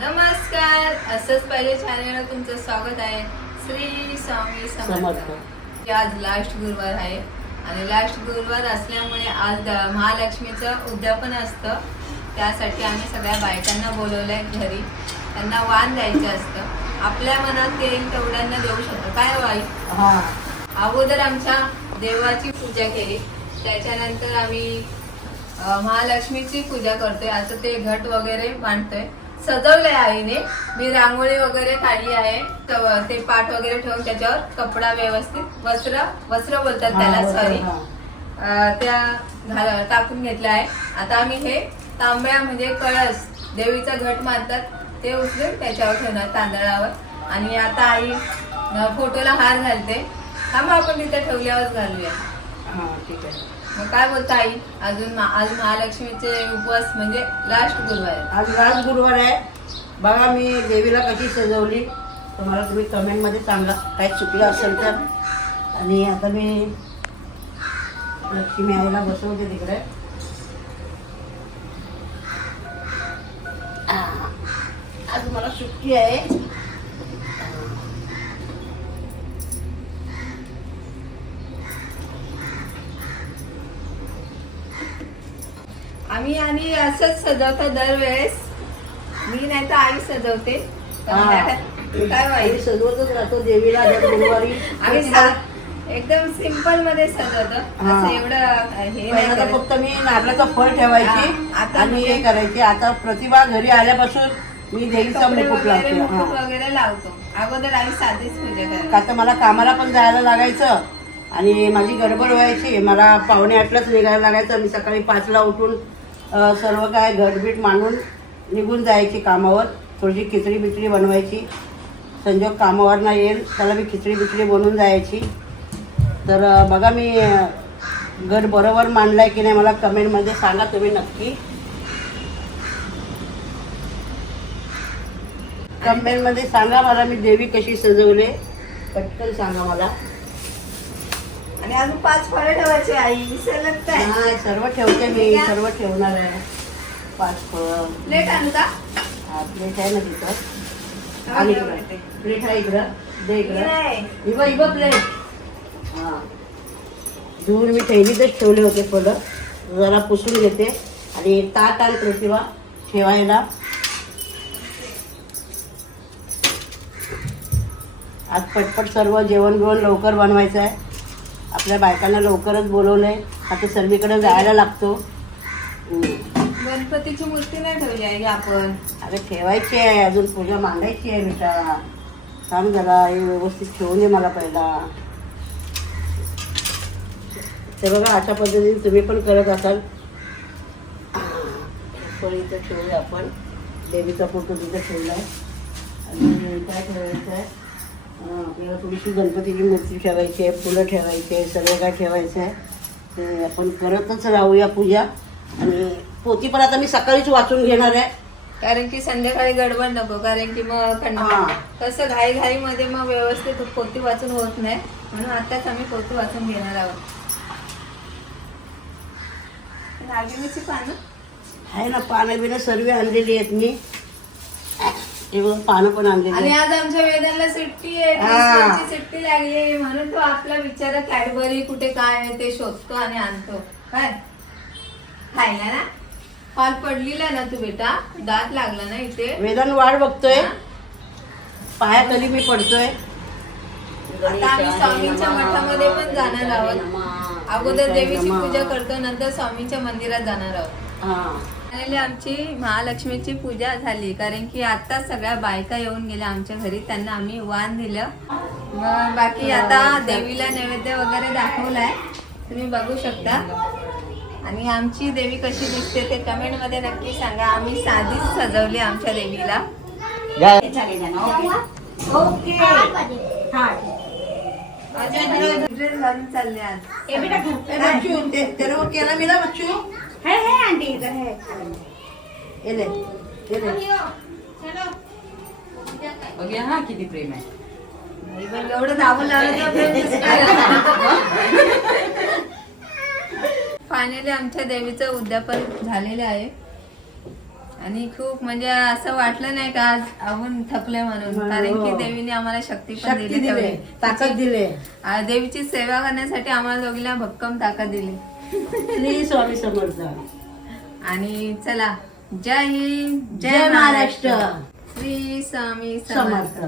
नमस्कार असंच पहिले चॅनलवर तुमचं स्वागत आहे. श्री स्वामी समर्थ. आज लास्ट गुरुवार आहे. आणि लास्ट गुरुवार असल्यामुळे आज महालक्ष्मीचं उद्यापन असतं. त्यासाठी आम्ही सगळ्या बायकांना बोलवलंय घरी. त्यांना वाण द्यायचं असतं. आपल्या मनात येईल तेवढ्यांना देऊ शकतो. काय वाई हा. अगोदर आमच्या देवाची पूजा केली. त्याच्यानंतर आम्ही महालक्ष्मीची पूजा करतोय. आता ते घट वगैरे मांडतोय सजवलंय आईने. मी रांगोळी वगैरे काढली आहे. त- ते पाठ वगैरे ठेवून त्याच्यावर कपडा व्यवस्थित वस्त्र वस्त्र बोलतात त्याला सॉरी त्या टाकून घेतल्या आहे. आता आम्ही हे तांब्या म्हणजे कळस देवीचा घट मारतात ते उचलून त्याच्यावर ठेवणार तांदळावर. आणि आता आई फोटोला हार घालते. थांबा आपण तिथे ठेवल्यावर घालूया. हा ठीक आहे. मग काय बोलता आई? अजून मा- आज महालक्ष्मीचे उपवास म्हणजे लास्ट गुरुवार आहे. आज लास्ट गुरुवार आहे. बघा मी देवीला कशी सजवली. तुम्हाला तुम्ही कमेंटमध्ये सांगा. काय चुकलं असेल तर. आणि आता मी लक्ष्मी आईला बसवते तिकडे. आ, आज मला सुट्टी आहे. आम्ही आणि असंच सजवतो दरवेळेस. मी नाही तर आई सजवते. पण हा. काय- काय आई वाईट सजवतच राहतो देवीला दर गुरुवारी आम्ही सा- एकदम सिंपलमध्ये सजवतो. हा. असं एवढं हे नाही पहिला तर करत. फक्त मी नारळाचं फळ ठेवायची हा, आता आणि म्हणजे- हे करायची. आता प्रतिभा घरी आल्यापासून मी देवीचा कपडे मुकुट वगैरे लावते. मुकुट हा. वगैरे लावतो. अगोदर आई साधीच पूजा करते. का तर मला कामाला पण जायला लागायचं आणि माझी गडबड व्हायची. मला पावणे आठलाच निघायला लागायचं. मी सकाळी पाचला उठून सर्व काय घटबीट मांडून निघून जायची कामावर. थोडीशी खिचडी बिचडी बनवायची. संजोग कामावरनं येईल त्याला मी खिचडी बिचडी बनवून जायची. तर बघा मी अ, घर बरोबर आहे की नाही मला कमेंटमध्ये सांगा तुम्ही नक्की. कमेंटमध्ये सांगा मला मी देवी कशी सजवले पटकन सांगा मला. आणि अजून पाच फळं ठेवायची आई विसरलं काय? नाही सर्व ठेवते मी सर्व ठेवणार आहे. पाच फळं. प्लेट आणू का? हा प्लेट आहे ना तिथं. आणि इकडं. प्लेट आहे इकडं. दे इकडं. नाही. इबा इबा प्लेट. हा. धुवून मी थैलीतच ठेवले होते फळं. जरा पुसून घेते. आणि ताट आणि प्रतिभा ठेवायला. आज पटपट सर्व जेवण बिवण लवकर बनवायचं आहे. आपल्या बायकांना लवकरच बोलवलंय. आता सर्वीकडे जायला लागतो. गणपतीची मूर्ती नाही ठेवली आहे आपण? अरे ठेवायची आहे अजून पूजा मांडायची आहे बेटा. थांब जरा हे व्यवस्थित ठेवून दे मला पहिला. ते बघा अशा पद्धतीने तुम्ही पण करत असाल. पण इथं ठेवूया आपण. देवीचा फोटो तिथं ठेवला आहे आणि काय ठेवायचं आहे आपल्याला थोडीशी गणपतीची मूर्ती ठेवायची आहे फुलं ठेवायची आहे सगळं काय ठेवायचं आहे. ते आपण करतच राहूया पूजा. आणि पोती पण आता मी सकाळीच वाचून घेणार आहे. कारण की संध्याकाळी गडबड नको कारण की मग. कसं घाई घाई मध्ये मग व्यवस्थित पोती वाचून होत नाही. म्हणून आताच आम्ही पोती वाचून घेणार आहोत. नागिनीची पानं? आहे ना पानं बिनं सर्व आणलेली आहेत मी. हे बघा पानं पण आणलेली आणि आज आमच्या वेदांना सुट्टी आहे हा. क्रिसमसची सुट्टी लागली आहे म्हणून तो आपला बिचारा कॅडबरी कुठे काय आहे ते शोधतो आणि आणतो. काय? खायला ना कॉल पडलेला ना तू बेटा? दात लागला ना इथे? वेदांत वाट बघतोय. हा? पायाखाली मी पडतोय. आता आम्ही स्वामींच्या मठामध्ये पण जाणार आहोत. अगोदर देवीची पूजा करतो नंतर स्वामींच्या मंदिरात जाणार आहोत. हा. आणि आमची महालक्ष्मीची पूजा झाली कारण की आता सगळ्या बायका येऊन गेल्या आमच्या घरी त्यांना आम्ही वाण दिलं मग बाकी आता देवीला नैवेद्य वगैरे दाखवलाय तुम्ही बघू शकता आणि आमची देवी कशी दिसते ते कमेंटमध्ये नक्की सांगा आम्ही साधीच सजवली आमच्या देवीला ओके घालून चालले आज केला मिला बच्चू है है आंटी इधर है ये ले ये ले। चलो। हो गया हां किती प्रेम आहे नाही पण एवढं दाबून लागलं फायनली आमच्या देवीचं उद्यापन झालेलं आहे. आणि खूप म्हणजे असं वाटलं नाही का आज आपण थकले म्हणून. हो. कारण की देवीने आम्हाला शक्ती पण दिली ताकद दिली. देवीची सेवा करण्यासाठी आम्हाला दोघीला भक्कम ताकद दिली. श्री स्वामी समर्थ. आणि चला जय हिंद जय महाराष्ट्र. श्री स्वामी समर्थ.